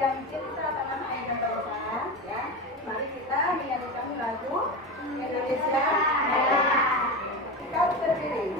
yang cinta tanah air dan bangsa, ya, mari kita menyanyikan lagu Indonesia Raya. Kita berdiri.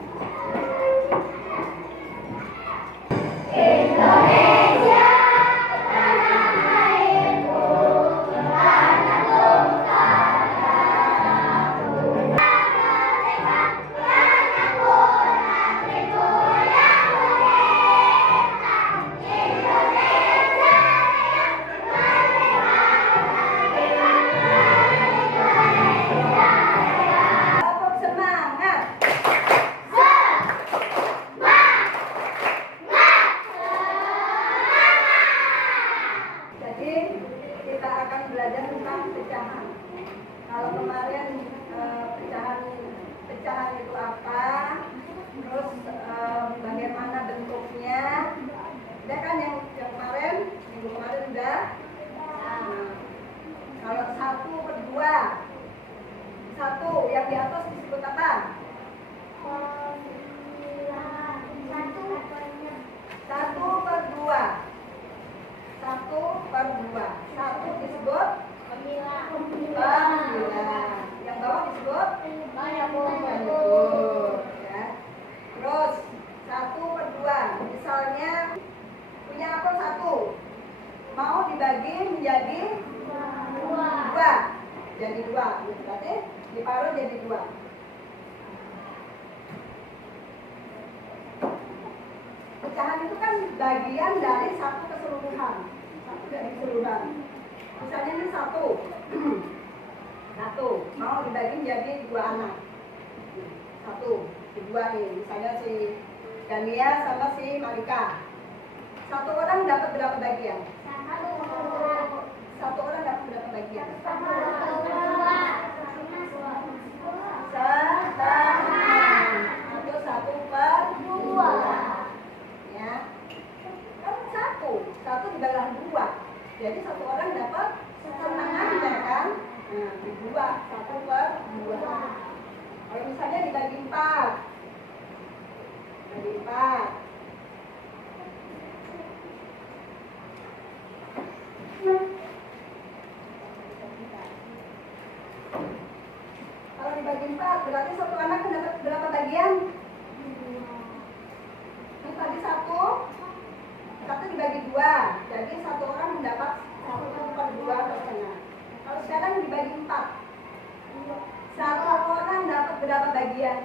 Kita akan belajar tentang pecahan. Kalau kemarin pecahan itu apa, terus bagaimana bentuknya, udah kan yang kemarin, minggu kemarin udah. Kalau 1/2, 1 yang di atas disebut apa? 1/2. 1/2. 1 disebut pembilang. Yang bawah disebut banyak. Ya. Terus 1/2. Misalnya punya apel 1, mau dibagi menjadi 2. Jadi 2. Berarti diparuh jadi 2. Pecahan itu kan bagian dari satu keseluruhan. Misalnya ini 1. 1 mau dibagi menjadi 2 anak. 1, 2 nih. Misalnya si Dania sama si Marika. 1 orang dapat berapa bagian? 1 orang dapat berapa bagian? Setengah. Atau 1/2. Ya. Kan 1 dibelah 2. Jadi 1 orang dapat setengahnya kan? Nah, di 2, 1/2. Kalau misalnya dibagi 4. Bagi 4. Kalau dibagi 4, berarti 1 anak dapat berapa bagian? Ini tadi 1 dibagi 2, jadi 1 orang mendapat 1/2. Kalau sekarang dibagi 4, 1 orang dapat berapa bagian?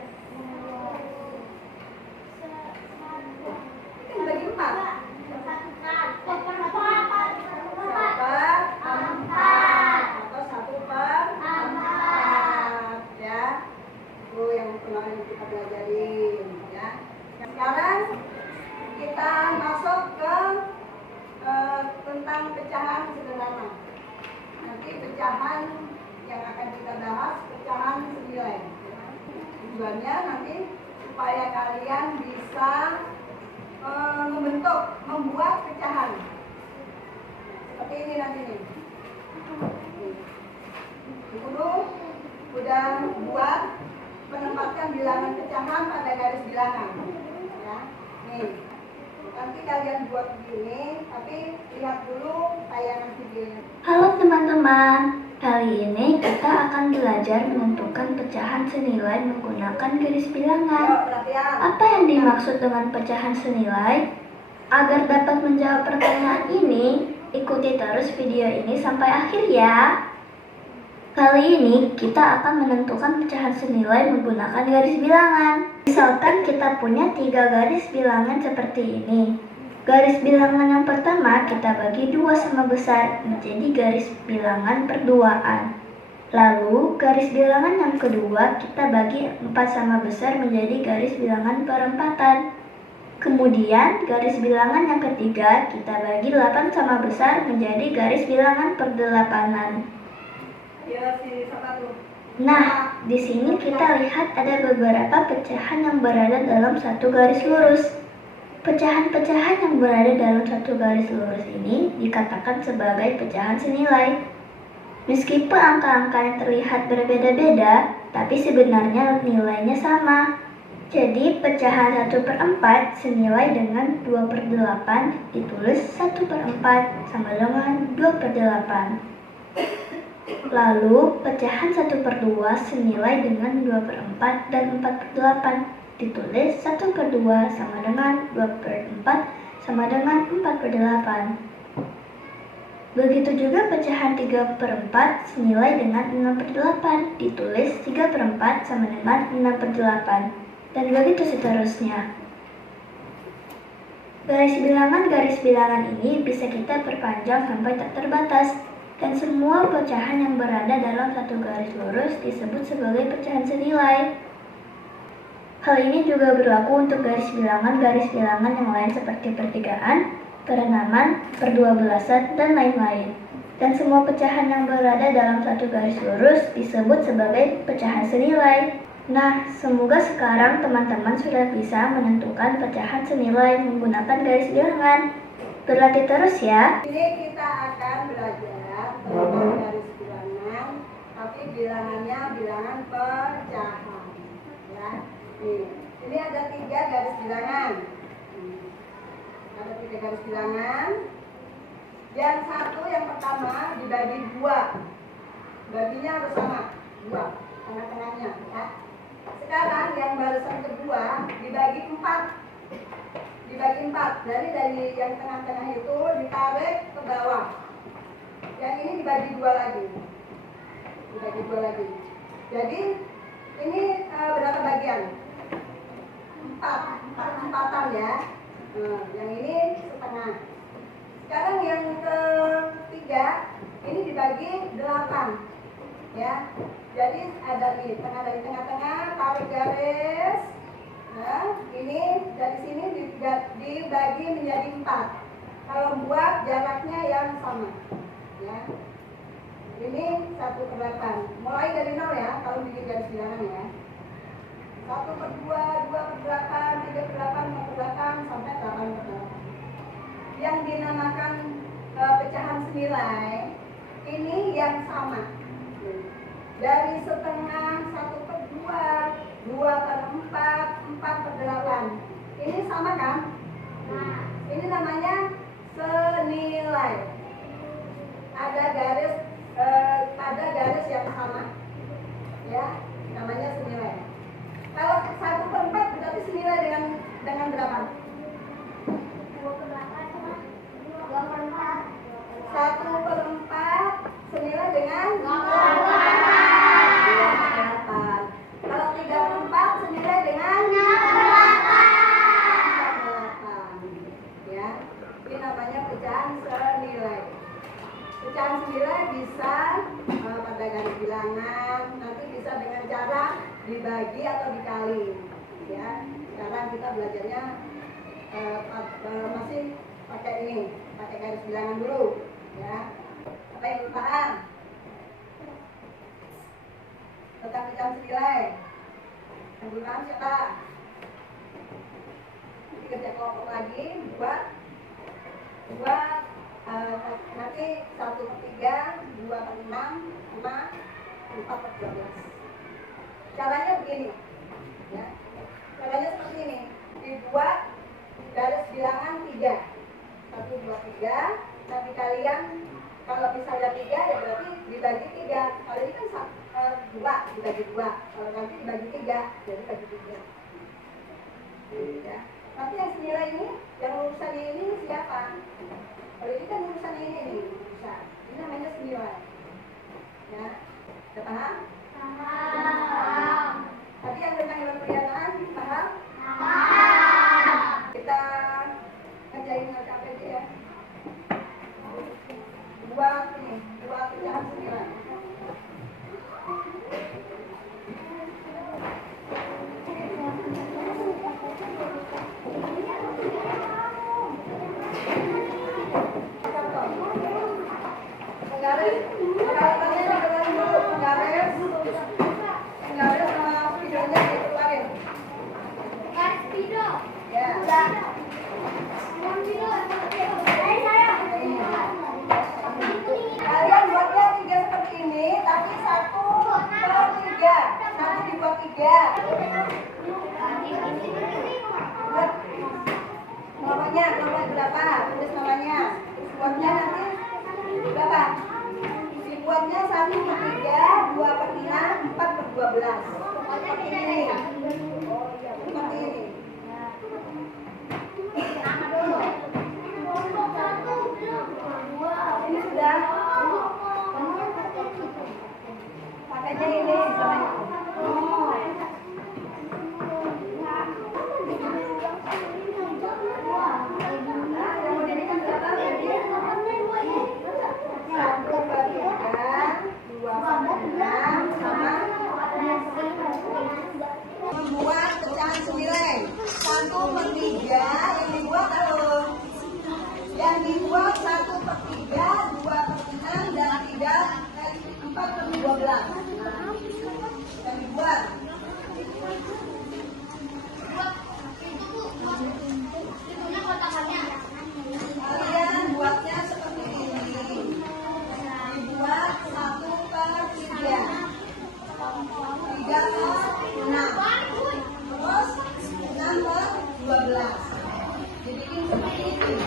Ini dibagi 4. 1/4 atau 1/4, ya. Itu yang kemarin kita belajarin, ya. Sekarang kita masuk ke tentang pecahan sederhana. Nanti pecahan yang akan kita bahas pecahan senilai. Tujuannya nanti supaya kalian bisa membuat pecahan seperti ini nanti nih. Guru udah buat menempatkan bilangan pecahan pada garis bilangan, ya. Nih, nanti kalian buat begini, tapi lihat dulu tayangan videonya. Halo teman-teman, kali ini kita akan belajar menentukan pecahan senilai menggunakan garis bilangan. Apa yang dimaksud dengan pecahan senilai? Agar dapat menjawab pertanyaan ini, ikuti terus video ini sampai akhir ya. Kali ini kita akan menentukan pecahan senilai menggunakan garis bilangan. Misalkan kita punya 3 garis bilangan seperti ini. Garis bilangan yang pertama kita bagi 2 sama besar menjadi garis bilangan perduaan. Lalu garis bilangan yang kedua kita bagi 4 sama besar menjadi garis bilangan perempatan. Kemudian garis bilangan yang ketiga kita bagi 8 sama besar menjadi garis bilangan perdelapanan. Nah, di sini kita lihat ada beberapa pecahan yang berada dalam satu garis lurus. Pecahan-pecahan yang berada dalam satu garis lurus ini dikatakan sebagai pecahan senilai. Meskipun angka-angka yang terlihat berbeda-beda, tapi sebenarnya nilainya sama. Jadi pecahan 1/4 senilai dengan 2/8 ditulis 1/4 sama dengan 2/8. Lalu pecahan 1/2 senilai dengan 2/4 dan 4/8 ditulis 1/2 sama dengan 2/4 sama dengan 4/8. Begitu juga pecahan 3/4 senilai dengan 6/8 ditulis 3/4 sama dengan 6/8. Dan begitu seterusnya. Garis bilangan ini bisa kita perpanjang sampai tak terbatas. Dan semua pecahan yang berada dalam satu garis lurus disebut sebagai pecahan senilai. Hal ini juga berlaku untuk garis bilangan yang lain seperti pertigaan, perenaman, per-12-an, dan lain-lain. Dan semua pecahan yang berada dalam satu garis lurus disebut sebagai pecahan senilai. Nah, semoga sekarang teman-teman sudah bisa menentukan pecahan senilai menggunakan garis bilangan. Berlatih terus ya. Ini kita akan belajar tentang garis bilangan, tapi bilangannya bilangan pecahan. Ya, ini ada 3 garis bilangan. Ada 3 garis bilangan. Yang satu, yang pertama dibagi 2. Baginya harus sama, 2, tengah-tengahnya. Ya. Sekarang yang barisan kedua dibagi 4. Dibagi 4. Dari yang tengah-tengah itu ditarik ke bawah. Yang ini dibagi 2 lagi. Dibagi 2 lagi. Jadi ini berapa bagian? 4 ya. Yang ini setengah. Sekarang yang ketiga ini dibagi 8. Ya. Jadi ada nih dari tengah-tengah tarik garis. Nah, ini dari sini dibagi menjadi 4. Kalau buat jaraknya yang sama. Ya. Ini 1/8. Mulai dari 0 ya, kalau bikin garis bilangan ya. 1/2, 2/8, 3/8, 4/8 sampai 8/8. Yang dinamakan pecahan senilai ini yang sama. Dari setengah, 1/2, 2/4, 4/8. Ini sama kan? Nah, ini namanya senilai. Ada garis yang sama, ya, namanya senilai. Kalau 1/4 berarti senilai dengan berapa? 1/4 senilai dengan 2/8. Kalau 3/4 senilai dengan 4/8. Ya, ini namanya pecahan senilai. Pecahan senilai bisa pada garis bilangan, nanti bisa dengan cara dibagi atau dikali. Ya, sekarang kita belajarnya masih pakai ini, pakai garis bilangan dulu. Ya, apa yang paham tentang pecahan senilai? Yang belum paham siapa? Nanti kerja kelompok lagi, buat nanti 1/3, 2/6, 5, 4/12. Caranya begini, ya. Caranya seperti ini. Dibuat garis bilangan 3, 1, 2, 3. Tapi kalian kalau misalnya 3 ya berarti dibagi 3. Kalau ini kan 2 dibagi 2. Kalau nanti dibagi 3, jadi bagi 3. Ya. Nanti yang senilai ini, yang urusan ini siapa? Kalau ini kan urusan ini urusan. Ini namanya senilai. Ya, sudah paham? Paham. Tadi yang tentang hewan peliharaan paham? Paham. Kita kerjain LKPD ya. Buat pecahan senilai. Penggaris sama videonya dikeluarin. kuatnya kelompok berapa? Tulis namanya. Kuatnya nanti berapa? Si kuatnya 1/3, 2/6, 4/12. Seperti ini. Seperti ini. Ini sudah. Pakainya ini sama itu. Membuat pecahan senilai 1/3 yang dibuat kalau yang dibuat 1/3, 2/6 dan 4/12 yang dibuat. Kalian buatnya seperti ini. Dibuat 1/3, 3/6, terus 6/12. Dibikin seperti ini.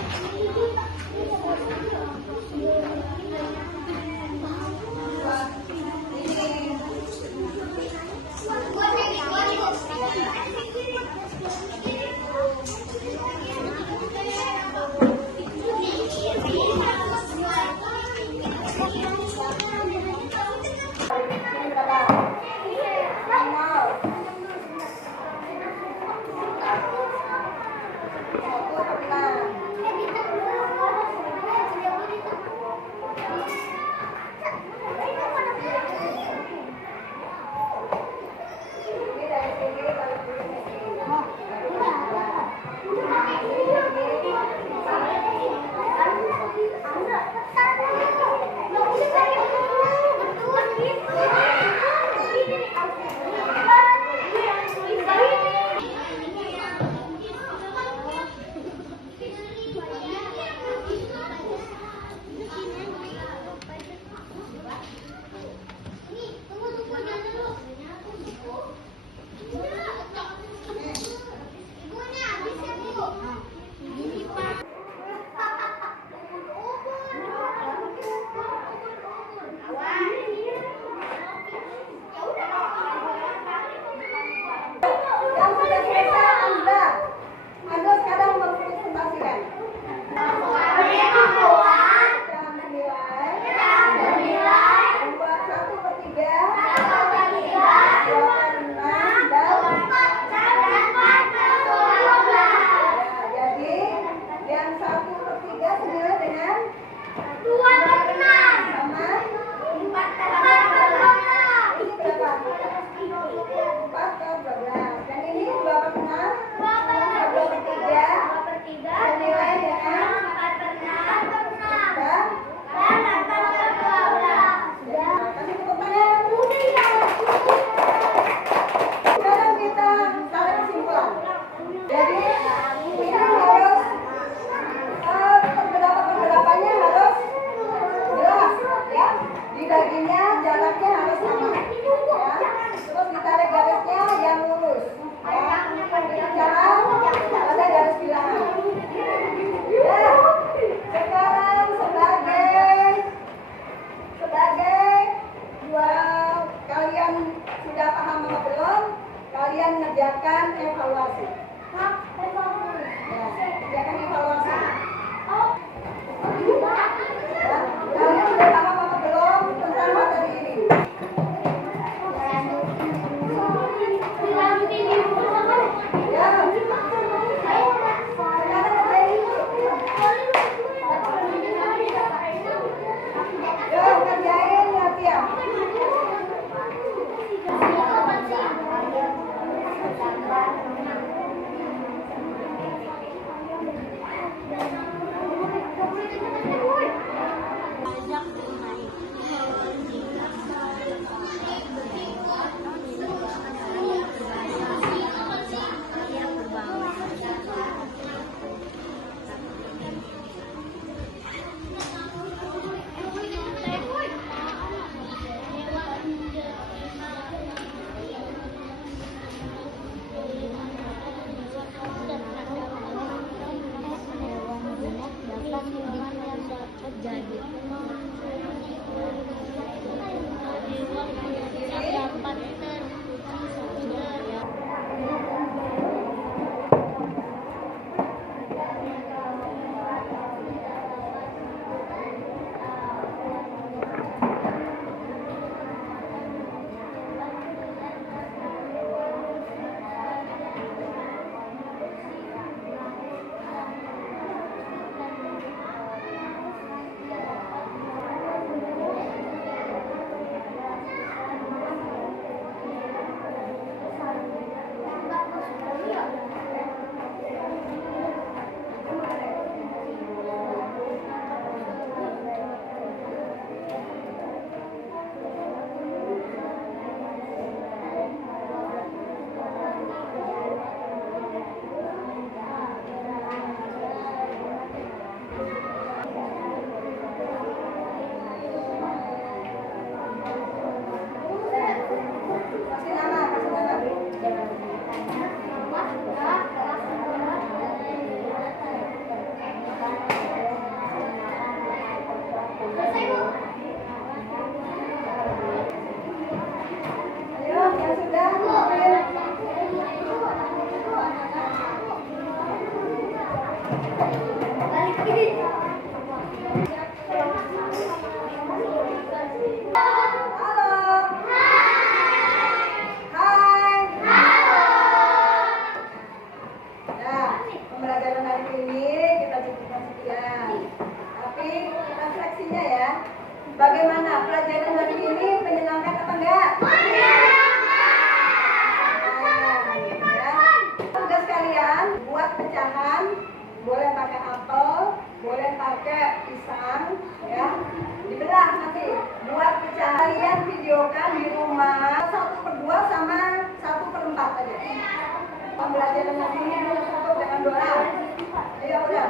Buat ini. Pembelajaran hari ini kita cukupkan sekian. Tapi refleksinya ya, bagaimana pelajaran hari ini menyenangkan apa enggak? Tugas kalian buat pecahan, boleh pakai apel, boleh pakai pisang, ya. Dibelah nanti, buat pecahan. Kalian videokan di rumah 1/2 sama 1/4 aja. Pembelajaran hari ini ditutup dengan doa. Ya udah.